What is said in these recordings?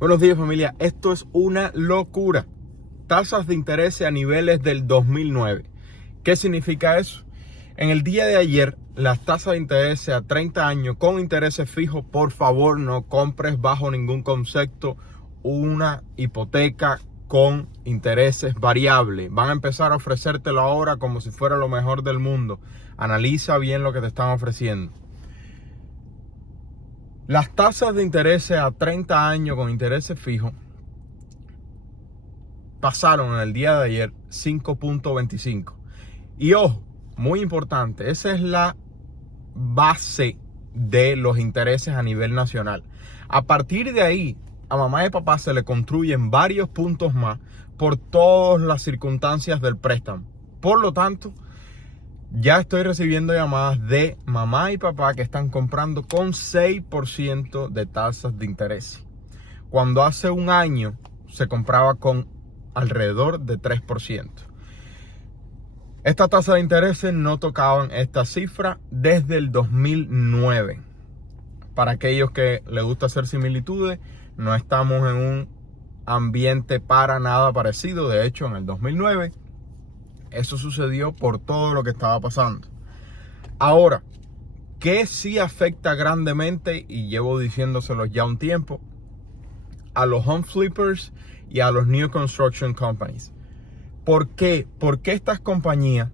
Buenos días, familia. Esto es una locura. Tasas de interés a niveles del 2009. ¿Qué significa eso? En el día de ayer, las tasas de interés a 30 años con intereses fijos, por favor, no compres bajo ningún concepto una hipoteca con intereses variables. Van a empezar a ofrecértelo ahora como si fuera lo mejor del mundo. Analiza bien lo que te están ofreciendo. Las tasas de interés a 30 años con intereses fijos pasaron en el día de ayer 5.25. Y ojo, muy importante, esa es la base de los intereses a nivel nacional. A partir de ahí, a mamá y papá se le construyen varios puntos más por todas las circunstancias del préstamo. Por lo tanto, ya estoy recibiendo llamadas de mamá y papá que están comprando con 6% de tasas de interés. Cuando hace un año se compraba con alrededor de 3%. Estas tasas de interés no tocaban esta cifra desde el 2009. Para aquellos que les gusta hacer similitudes, no estamos en un ambiente para nada parecido. De hecho, en el 2009, eso sucedió por todo lo que estaba pasando. Ahora, ¿qué sí afecta grandemente? Y llevo diciéndoselo ya un tiempo, a los home flippers y a los new construction companies. ¿Por qué? Porque estas compañías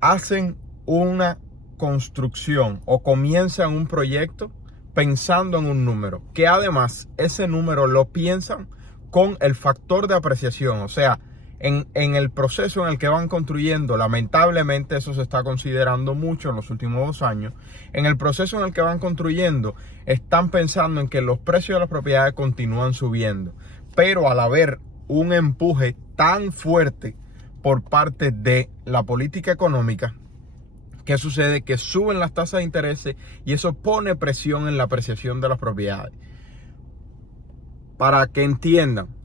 hacen una construcción o comienzan un proyecto pensando en un número, que además ese número lo piensan con el factor de apreciación. O sea, en el proceso en el que van construyendo, lamentablemente eso se está considerando mucho en los últimos 2 años, en el proceso en el que van construyendo, están pensando en que los precios de las propiedades continúan subiendo. Pero al haber un empuje tan fuerte por parte de la política económica, ¿qué sucede? Que suben las tasas de interés y eso pone presión en la apreciación de las propiedades. Para que entiendan,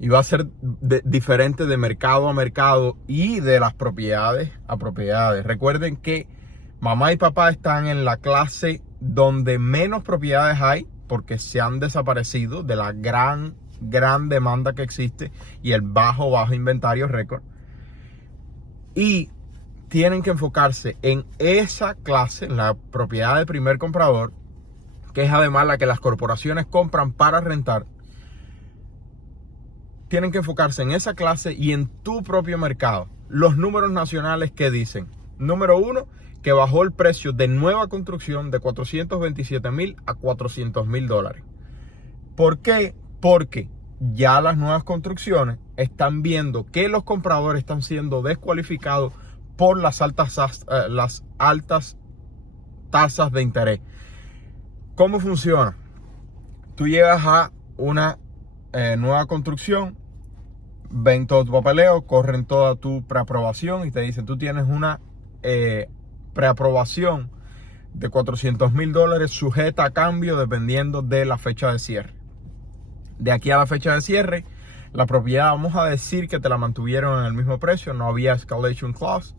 y va a ser diferente de mercado a mercado y de las propiedades a propiedades. Recuerden que mamá y papá están en la clase donde menos propiedades hay porque se han desaparecido de la gran demanda que existe y el bajo inventario récord. Y tienen que enfocarse en esa clase, en la propiedad de primer comprador, que es además la que las corporaciones compran para rentar. Tienen que enfocarse en esa clase y en tu propio mercado. Los números nacionales que dicen: número 1, que bajó el precio de nueva construcción de $427,000 a $400,000. ¿Por qué? Porque ya las nuevas construcciones están viendo que los compradores están siendo descualificados por las altas tasas de interés. ¿Cómo funciona? Tú llegas a una nueva construcción, ven todo tu papeleo, corren toda tu preaprobación y te dicen: tú tienes una preaprobación de $400,000 sujeta a cambio dependiendo de la fecha de cierre. De aquí a la fecha de cierre, la propiedad, vamos a decir que te la mantuvieron en el mismo precio, no había escalation clause,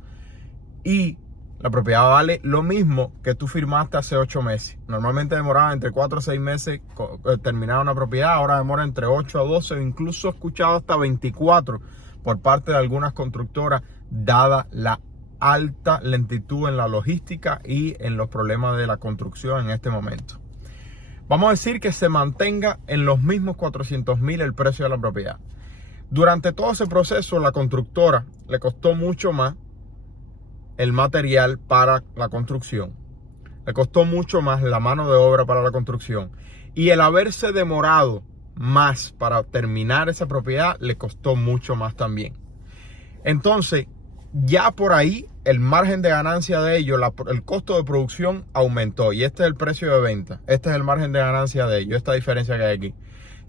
y la propiedad vale lo mismo que tú firmaste hace 8 meses. Normalmente demoraba entre 4 a 6 meses terminar una propiedad, ahora demora entre 8 a 12, o incluso he escuchado hasta 24 por parte de algunas constructoras, dada la alta lentitud en la logística y en los problemas de la construcción en este momento. Vamos a decir que se mantenga en los mismos $400,000 el precio de la propiedad. Durante todo ese proceso, la constructora le costó mucho más el material para la construcción. Le costó mucho más la mano de obra para la construcción. Y el haberse demorado más para terminar esa propiedad, le costó mucho más también. Entonces, ya por ahí, el margen de ganancia de ellos, el costo de producción aumentó. Y este es el precio de venta. Este es el margen de ganancia de ellos, esta diferencia que hay aquí.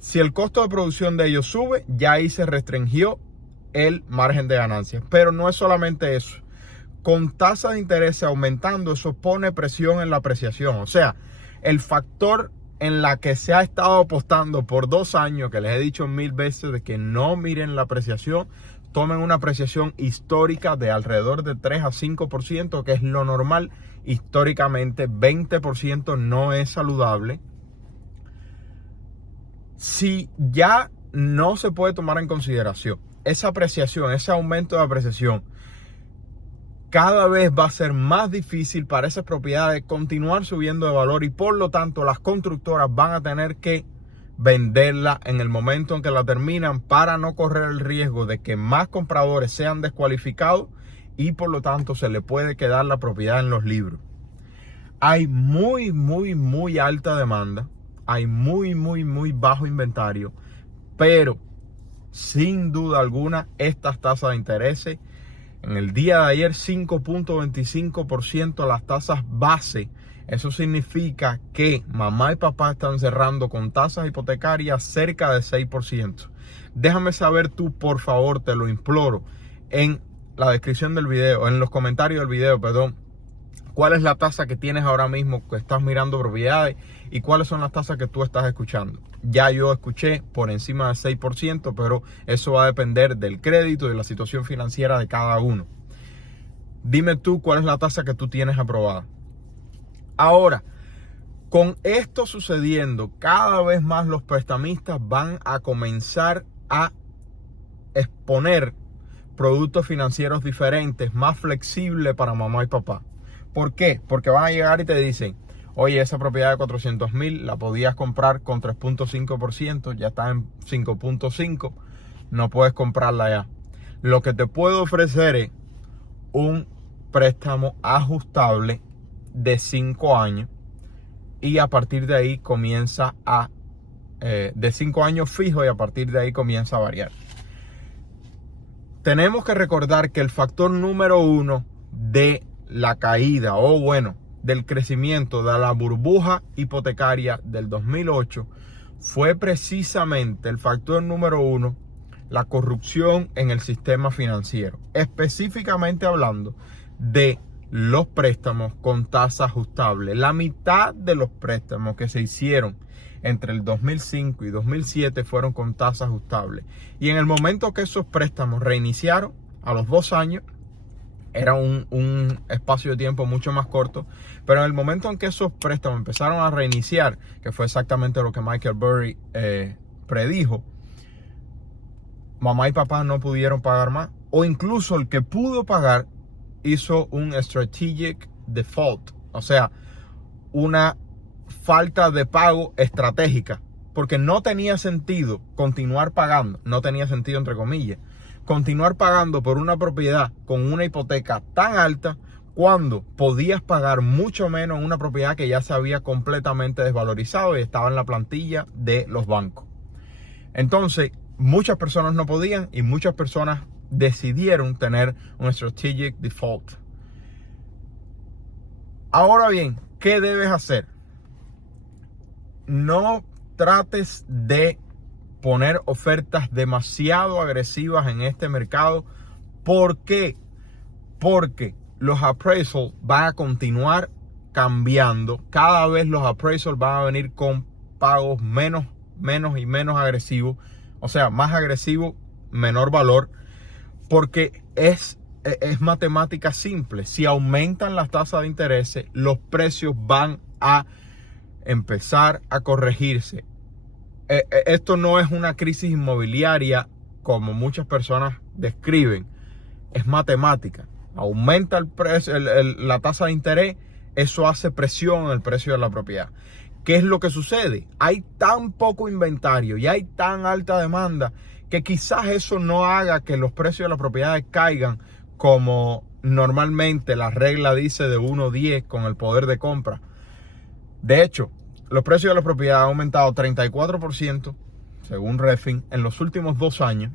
Si el costo de producción de ellos sube, ya ahí se restringió el margen de ganancia. Pero no es solamente eso. Con tasas de interés aumentando, eso pone presión en la apreciación. O sea, el factor en la que se ha estado apostando por 2 años, que les he dicho 1000 veces de que no miren la apreciación, tomen una apreciación histórica de alrededor de 3 a 5%, que es lo normal. Históricamente 20% no es saludable. Si ya no se puede tomar en consideración esa apreciación, ese aumento de apreciación, cada vez va a ser más difícil para esas propiedades continuar subiendo de valor y por lo tanto las constructoras van a tener que venderla en el momento en que la terminan para no correr el riesgo de que más compradores sean descualificados y por lo tanto se le puede quedar la propiedad en los libros. Hay muy alta demanda, hay muy bajo inventario, pero sin duda alguna estas tasas de interés en el día de ayer 5.25% las tasas base. Eso significa que mamá y papá están cerrando con tasas hipotecarias cerca de 6%. Déjame saber tú, por favor, te lo imploro, en la descripción del video, en los comentarios del video, perdón, cuál es la tasa que tienes ahora mismo que estás mirando propiedades y cuáles son las tasas que tú estás escuchando. Ya yo escuché por encima del 6%, pero eso va a depender del crédito y de la situación financiera de cada uno. Dime tú cuál es la tasa que tú tienes aprobada. Ahora, con esto sucediendo, cada vez más los prestamistas van a comenzar a exponer productos financieros diferentes, más flexibles para mamá y papá. ¿Por qué? Porque van a llegar y te dicen, oye, esa propiedad de 400,000 la podías comprar con 3.5%, ya está en 5.5%, no puedes comprarla ya. Lo que te puedo ofrecer es un préstamo ajustable de 5 años y a partir de ahí comienza de 5 años fijo y a partir de ahí comienza a variar. Tenemos que recordar que el factor número 1 de la caída del crecimiento de la burbuja hipotecaria del 2008 fue precisamente el factor número 1, la corrupción en el sistema financiero, específicamente hablando de los préstamos con tasa ajustable. La mitad de los préstamos que se hicieron entre el 2005 y 2007 fueron con tasa ajustable. Y en el momento que esos préstamos reiniciaron, a los 2 años, era un espacio de tiempo mucho más corto, pero en el momento en que esos préstamos empezaron a reiniciar, que fue exactamente lo que Michael Burry predijo, mamá y papá no pudieron pagar más, o incluso el que pudo pagar hizo un strategic default, o sea, una falta de pago estratégica, porque no tenía sentido continuar pagando, no tenía sentido entre comillas, continuar pagando por una propiedad con una hipoteca tan alta cuando podías pagar mucho menos en una propiedad que ya se había completamente desvalorizado y estaba en la plantilla de los bancos. Entonces, muchas personas no podían y muchas personas decidieron tener un strategic default. Ahora bien, ¿qué debes hacer? No trates de poner ofertas demasiado agresivas en este mercado. ¿Por qué? Porque los appraisals van a continuar cambiando. Cada vez los appraisals van a venir con pagos menos agresivos. O sea, más agresivo, menor valor. Porque es matemática simple. Si aumentan las tasas de interés, los precios van a empezar a corregirse. Esto no es una crisis inmobiliaria como muchas personas describen. Es matemática. Aumenta el precio, la tasa de interés, eso hace presión en el precio de la propiedad. ¿Qué es lo que sucede? Hay tan poco inventario y hay tan alta demanda que quizás eso no haga que los precios de las propiedades caigan como normalmente la regla dice de 1:10 con el poder de compra. De hecho, los precios de las propiedades han aumentado 34%, según Redfin, en los últimos 2 años.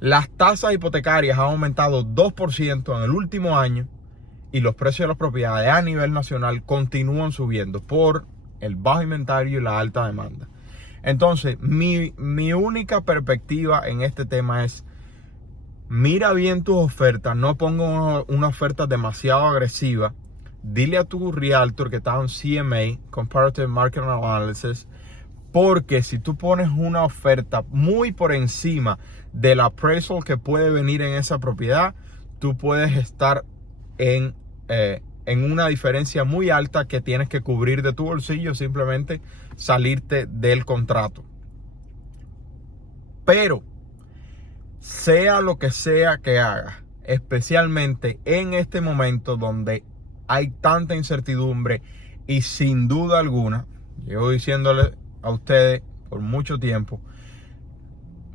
Las tasas hipotecarias han aumentado 2% en el último año y los precios de las propiedades a nivel nacional continúan subiendo por el bajo inventario y la alta demanda. Entonces, mi única perspectiva en este tema es: mira bien tus ofertas, no ponga una oferta demasiado agresiva. Dile a tu realtor que está en CMA, Comparative Market Analysis, porque si tú pones una oferta muy por encima del appraisal que puede venir en esa propiedad, tú puedes estar en una diferencia muy alta que tienes que cubrir de tu bolsillo, simplemente salirte del contrato. Pero sea lo que sea que hagas, especialmente en este momento donde hay tanta incertidumbre y sin duda alguna, llevo diciéndole a ustedes por mucho tiempo,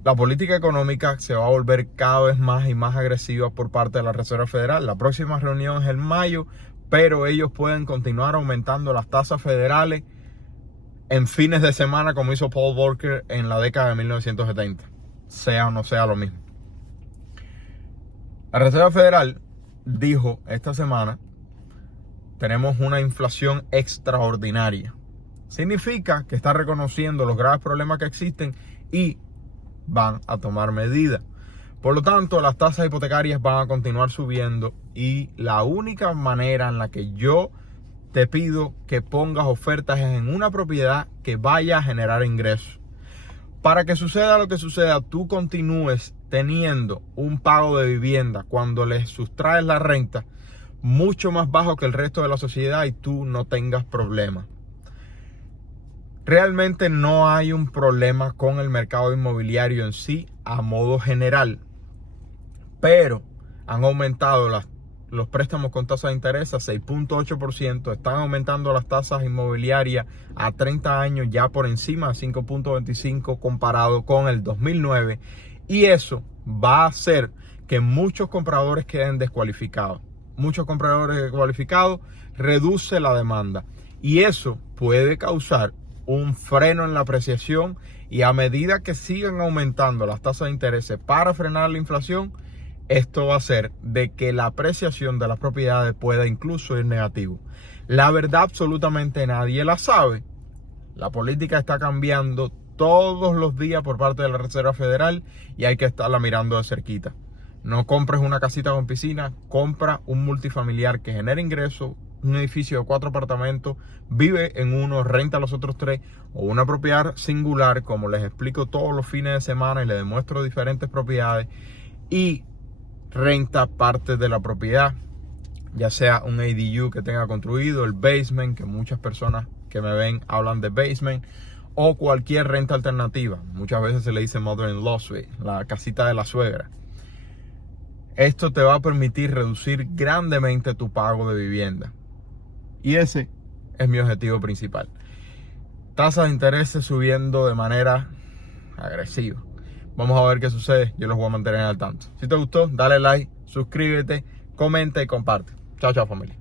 la política económica se va a volver cada vez más y más agresiva por parte de la Reserva Federal. La próxima reunión es en mayo, pero ellos pueden continuar aumentando las tasas federales en fines de semana como hizo Paul Volcker en la década de 1970, sea o no sea lo mismo. La Reserva Federal dijo esta semana, tenemos una inflación extraordinaria. Significa que está reconociendo los graves problemas que existen y van a tomar medidas. Por lo tanto, las tasas hipotecarias van a continuar subiendo y la única manera en la que yo te pido que pongas ofertas es en una propiedad que vaya a generar ingresos. Para que suceda lo que suceda, tú continúes teniendo un pago de vivienda cuando les sustraes la renta mucho más bajo que el resto de la sociedad y tú no tengas problemas. Realmente no hay un problema con el mercado inmobiliario en sí a modo general, pero han aumentado los préstamos con tasa de interés a 6.8%, están aumentando las tasas inmobiliarias a 30 años ya por encima de 5.25 comparado con el 2009, y eso va a hacer que muchos compradores queden descualificados. Muchos compradores descualificados reduce la demanda y eso puede causar un freno en la apreciación, y a medida que sigan aumentando las tasas de interés para frenar la inflación, esto va a hacer de que la apreciación de las propiedades pueda incluso ir negativo. La verdad absolutamente nadie la sabe. La política está cambiando todos los días por parte de la Reserva Federal y hay que estarla mirando de cerquita. No compres una casita con piscina, compra un multifamiliar que genere ingresos, un edificio de 4 apartamentos, vive en uno, renta los otros 3, o una propiedad singular, como les explico todos los fines de semana y les demuestro diferentes propiedades, y renta parte de la propiedad, ya sea un ADU que tenga construido, el basement, que muchas personas que me ven hablan de basement, o cualquier renta alternativa. Muchas veces se le dice mother-in-law suite, la casita de la suegra. Esto te va a permitir reducir grandemente tu pago de vivienda. Y ese es mi objetivo principal. Tasas de interés subiendo de manera agresiva. Vamos a ver qué sucede. Yo los voy a mantener al tanto. Si te gustó, dale like, suscríbete, comenta y comparte. Chao, chao, familia.